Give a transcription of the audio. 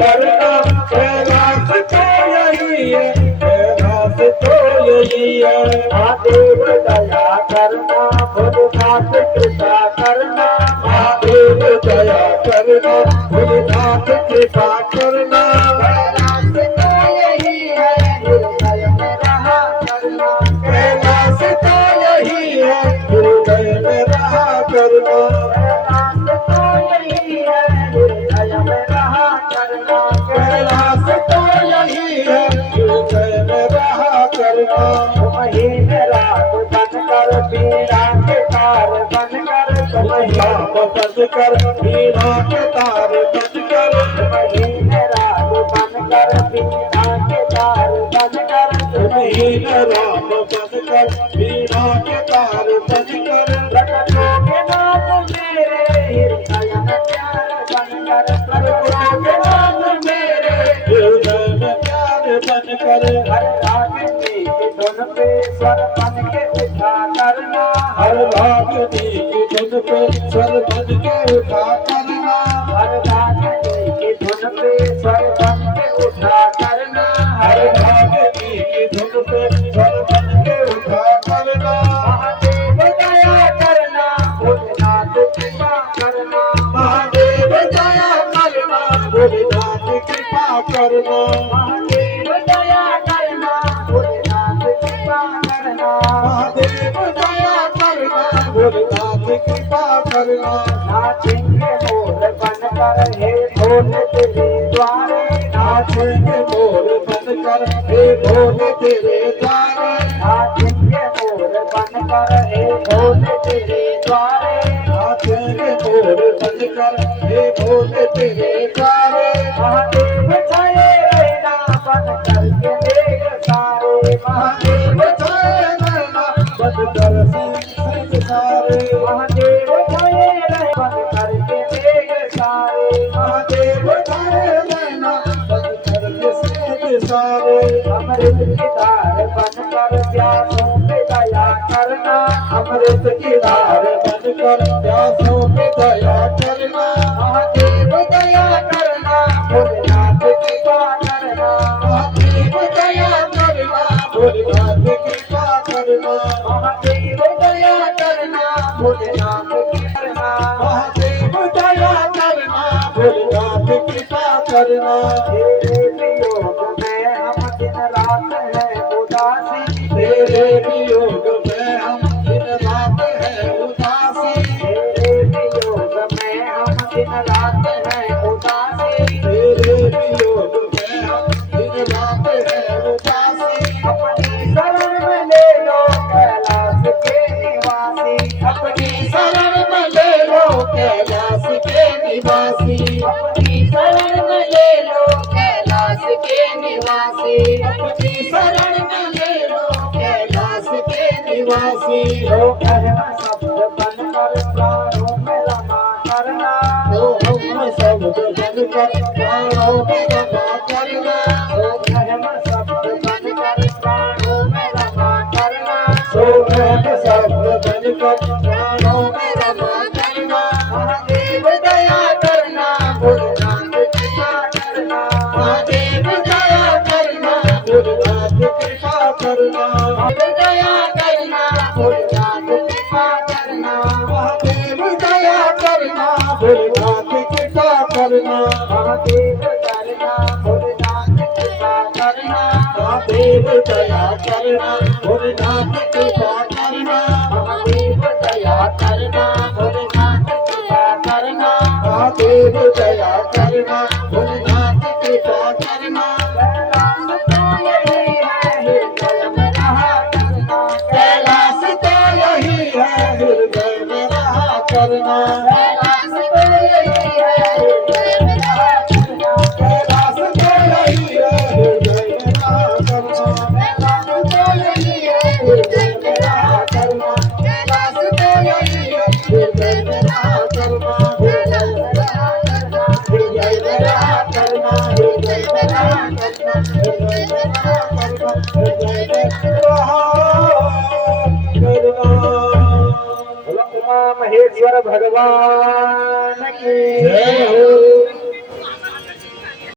करना, कैलाश तो यही है, कैलाश तो यही है। महादेव दया करना, भोलेनाथ कृपा करना, महादेव दया करना, भोलेनाथ कृपा करना। कैलाश तो यही है, हृदय में रहा करना, कैलाश तो यही है, हृदय में रहा करना। कैलाश तो यही है, हृदय में रहा करना, कैलाश तो यही है, हृदय में रहा करना। महीन रात बनकर पीड़ा के तार बनकर, राम बजकर वीणा के तार बजकर, महीन रात बनकर पीड़ा के तार बनकर, हीन राम बजकर वीणा के तार बजकर। रटोगे नाम मेरे हृदय में प्यार बनकर, रटोगे नाम मेरे हृदय में प्यार बनकर। हर रागिनी की धुन पे स्वर बन के उठा करना, हर रागिनी की धुन पे स्वर बन के उठा करना। हर रागिनी की धुन पे स्वर बन के उठा करना, हर रागिनी की धुन पे स्वर बन के उठा करना। महादेव दया करना, भोलेनाथ कृपा करना, महादेव दया करना, भोलेनाथ कृपा करना। महादेव दया करना, भोलेनाथ कृपा करना, महादेव दया करना, भोलेनाथ कृपा करना। नाचेंगे मोर बनकर हे भोले तेरे द्वारे, नाचेंगे मोर बनकर हे भोले तेरे द्वारे। नाचेंगे मोर बनकर हे भोले तेरे द्वारे, नाचेंगे मोर बनकर हे भोले तेरे द्वारे। महादेव छाए रहना बनकर के मेघ सारे, महादेव छाए रहना बनकर सिंह सारे। महादेव छाए रहे बनकर के मेघ सारे, महादेव छाए रहना बनकर सिंह सारे। अमृत की धार बनकर प्यासों पे दया करना, अमृत की धार बनकर प्यासों पे दया करना। महादेव दया करना, भोलेनाथ कृपा करना, महादेव दया करना, भोलेनाथ कृपा करना। महादेव दया करना, भोलेनाथ कृपा करना, महादेव दया करना, भोलेनाथ कृपा करना। तेरे वियोग में हम दिन रात है उदासी, तेरे वियोग में हम दिन रात है उदासी। तेरे वियोग में हम दिन रात है उदासी, तेरे वियोग में हम दिन रात है उदासी। अपनी शरण में ले लो कैलाश के निवासी, अपनी शरण में ले लो कैलाश के निवासी। अपनी शरण में ले लो कैलाश के निवासी, अपनी शरण में ले लो कैलाश के निवासी। जो कर्म शब्द बनकर प्राणों में रमा करना, तो हम सब बनकर प्राणों में रमा करना। जो कर्म शब्द बनकर प्राणों में रमा करना, तो हम सब बनकर प्राणों में रमा करना। महादेव दया करना, भोलेनाथ कृपा करना, महादेव दया करना, भोलेनाथ कृपा करना। महादेव दया करना, भोलेनाथ कृपा करना, महादेव दया करना, भोलेनाथ कृपा करना। महादेव करना, भोलेनाथ कृपा करना, महादेव दया करना, भोलेनाथ कृपा करना। महादेव दया करना, भोलेनाथ कृपा करना, महादेव दया करना, भोलेनाथ कृपा करना। कैलाश तो यही है, हृदय में रहा करना, कैलाश तो यही है, हृदय में रहा करना। कैलाश तो यही है, हृदय में रहा करना, कैलाश तो यही है, हृदय में रहा करना। कैलाश तो यही है, हृदय में रहा करना। कैलाश तो यही है, हृदय में रहा करना। हृदय में रहा करना, हृदय में रहा करना। हृदय में रहा करना, हृदय में रहा करना। हृदय में रहा करना। उमा महेश्वर भगवान की जय हो।